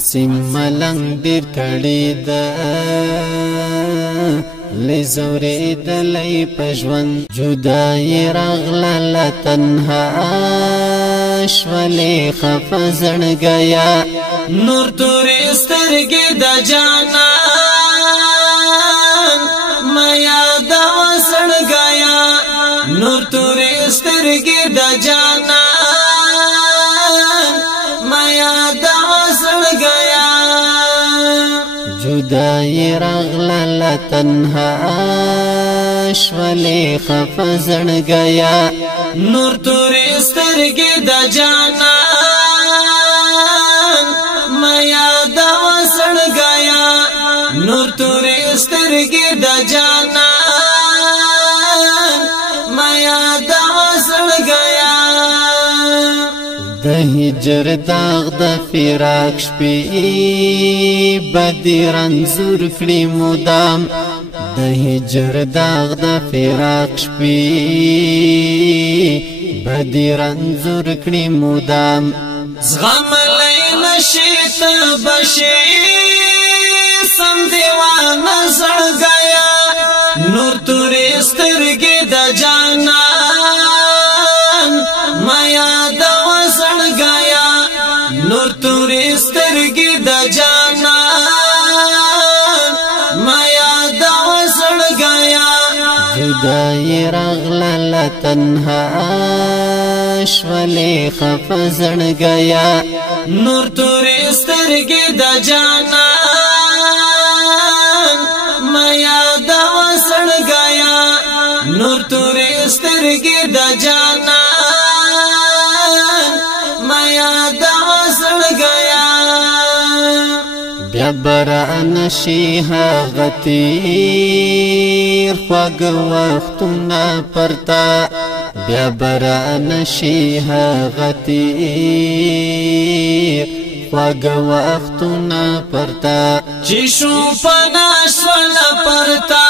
عاصم ملنګ ډیر کړي ده لزورې دلې پښون جدای رغله تنها شولې خفزن گیا نور تورې سترګې د جانان میا د وسن گیا نور تورې سترګې د جانان میا د وسن گیا جدای رغله تنها شولې خفزن گیا نور تورې سترګې د جانان میا د وسن گیا نور تورې سترګې د جانان میا د وسن گیا د هجر داغ د فراق شپې بدی رنځور کړي مدام د هجر داغ د فراق شپې بدی رنځور کړي مدام زغم لین شیت بشي سم دیوانه سړ گیا نور تورې سترګې د جانان میا د وسن گیا نور تورې سترګې د جانان میا د وسن گیا جدای رغله تنها شولې خفزن گیا نور تورې سترګې د جانان میا د وسن گیا نور تورې سترګې د جانان میا د وسن گیا بیا بران شي هغه تیر خوږ وختونه پرتا بیا بران شي هغه تیر خوږ وختونه پرتا چې شو پنا شول پرتا